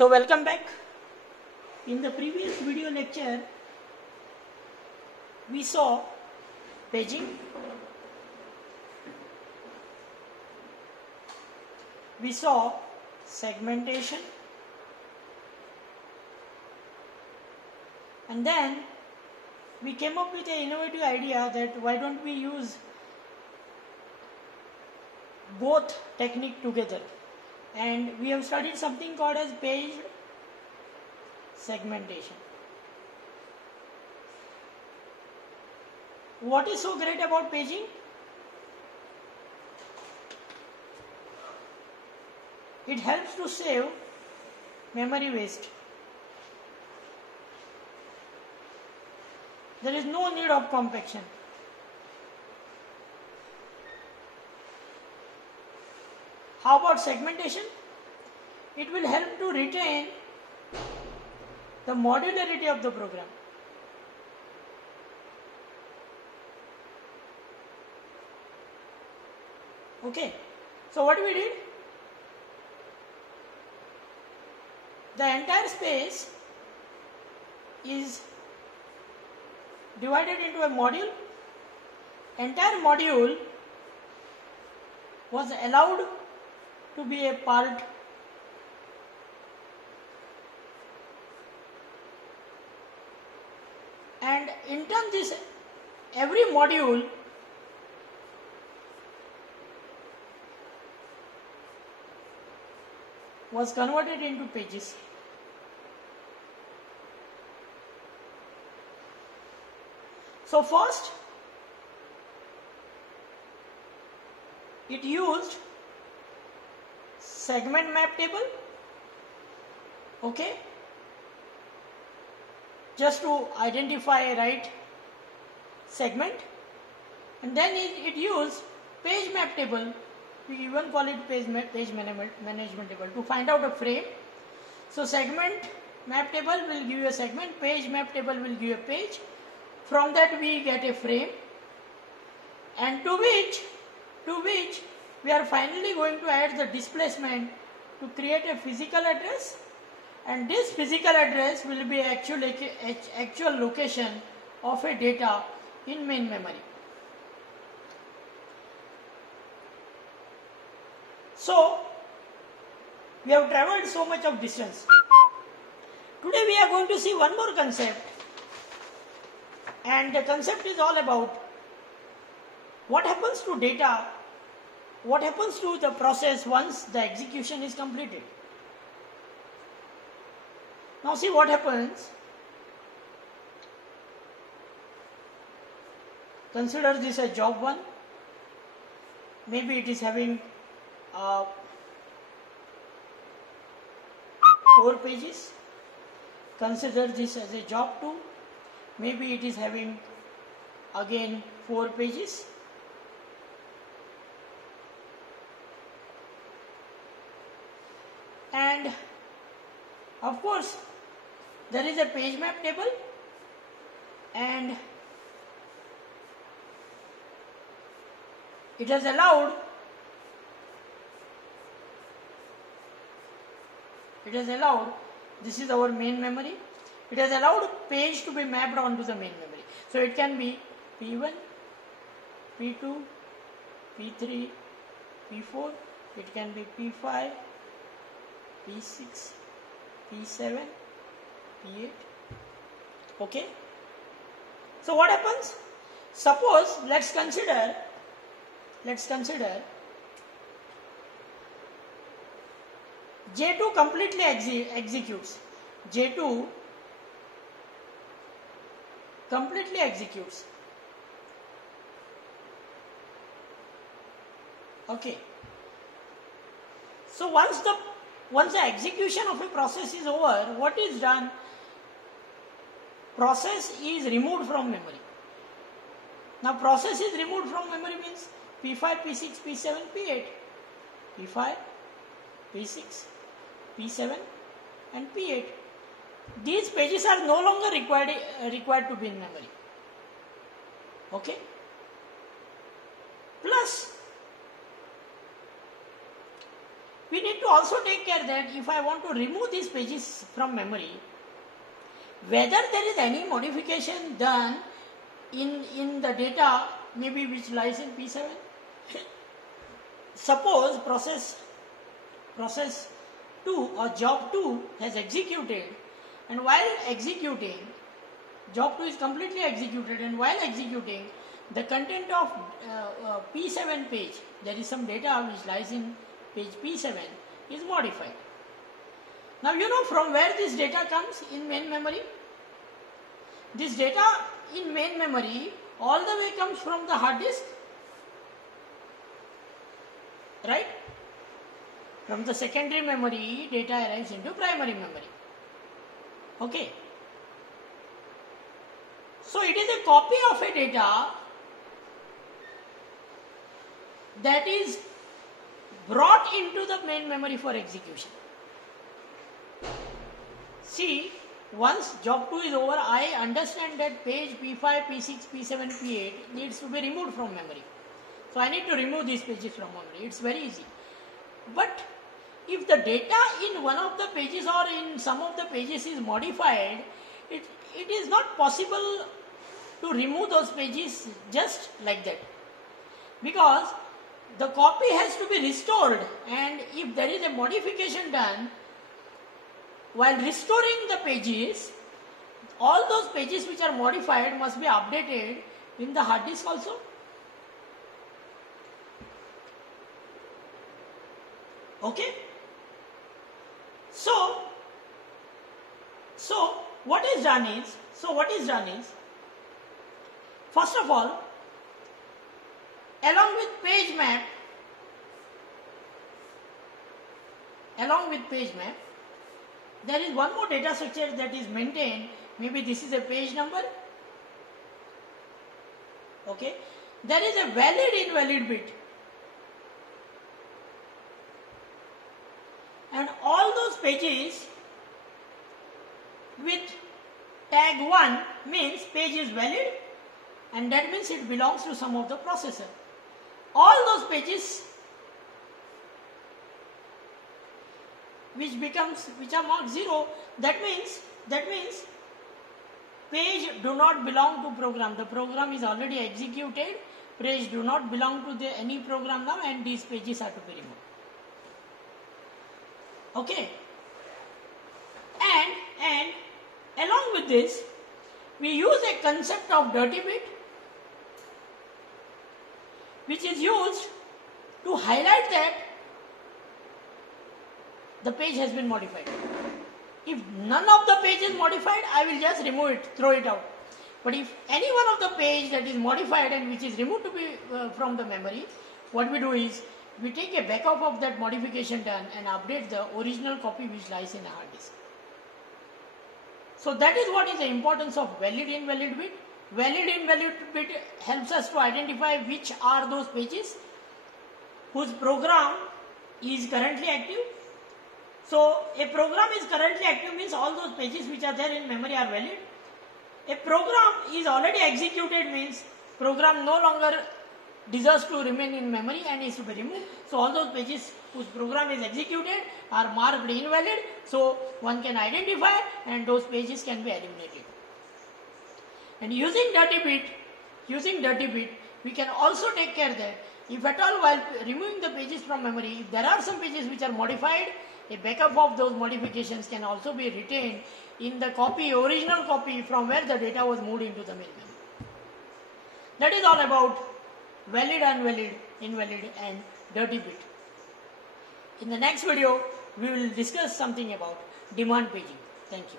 So welcome back. In the previous video lecture, we saw paging, we saw segmentation, and then we came up with an innovative idea that why don't we use both technique together, and we have studied something called as page segmentation. What is so great about paging? It helps to save memory waste. There is no need of compaction. How about segmentation? It will help to retain the modularity of the program. Okay, so what we did? The entire space is divided into a module. Entire module was allowed to be a part and in turn this every module was converted into pages. So first it used segment map table, okay, just to identify a right segment, and then it used page map table, we even call it page management table, to find out a frame. So segment map table will give you a segment, page map table will give you a page, from that we get a frame, and to which we are finally going to add the displacement to create a physical address, and this physical address will be actual location of a data in main memory. So we have traveled so much of distance. Today we are going to see one more concept, and the concept is all about what happens to data, what happens to the process once the execution is completed. Now see what happens. Consider this as job 1. Maybe it is having 4 pages. Consider this as a job 2. Maybe it is having again 4 pages. And of course there is a page map table, and it has allowed this is our main memory. It has allowed page to be mapped onto the main memory. So it can be P1, P2, P3, P4, it can be P5, P6, P7, P8. Okay. So what happens? Suppose let's consider J2 completely executes. J2 completely executes. Okay. So once the execution of a process is over, what is done? Process is removed from memory. Now process is removed from memory means P5, P6, P7, P8. P5, P6, P7 and P8. These pages are no longer required to be in memory. Okay. Plus we need to also take care that if I want to remove these pages from memory, whether there is any modification done in the data maybe which lies in P7. Suppose process 2 or job 2 has executed, and while executing, job 2 is completely executed, and while executing, the content of P7 page, there is some data which lies in page P7 is modified. Now you know from where this data comes in main memory. This data in main memory all the way comes from the hard disk, right? From the secondary memory, data arrives into primary memory. Okay. So it is a copy of a data that is brought into the main memory for execution. See, once job 2 is over, I understand that page P5, P6, P7, P8 needs to be removed from memory. So I need to remove these pages from memory. It's very easy. But if the data in one of the pages or in some of the pages is modified, it is not possible to remove those pages just like that. Because the copy has to be restored, and if there is a modification done, while restoring the pages, all those pages which are modified must be updated in the hard disk also. Okay? So what is done is, first of all, along with page map, there is one more data structure that is maintained. Maybe this is a page number. Okay. There is a valid invalid bit. And all those pages with tag 1 means page is valid, and that means it belongs to some of the processor. All those pages which are marked 0, that means page do not belong to program. The program is already executed. Page do not belong to any program now, and these pages are to be removed. Okay. And along with this, we use a concept of dirty bit, which is used to highlight that the page has been modified. If none of the page is modified, I will just remove it, throw it out. But if any one of the page that is modified and which is removed to be from the memory, what we do is we take a backup of that modification done and update the original copy which lies in the hard disk. So that is what is the importance of valid invalid bit. Valid invalid bit helps us to identify which are those pages whose program is currently active. So a program is currently active means all those pages which are there in memory are valid. A program is already executed means program no longer deserves to remain in memory and is to be removed. So all those pages whose program is executed are marked invalid. So one can identify and those pages can be eliminated. And using dirty bit, we can also take care that if at all while removing the pages from memory, if there are some pages which are modified, a backup of those modifications can also be retained in the original copy from where the data was moved into the main memory. That is all about valid, invalid and dirty bit. In the next video, we will discuss something about demand paging. Thank you.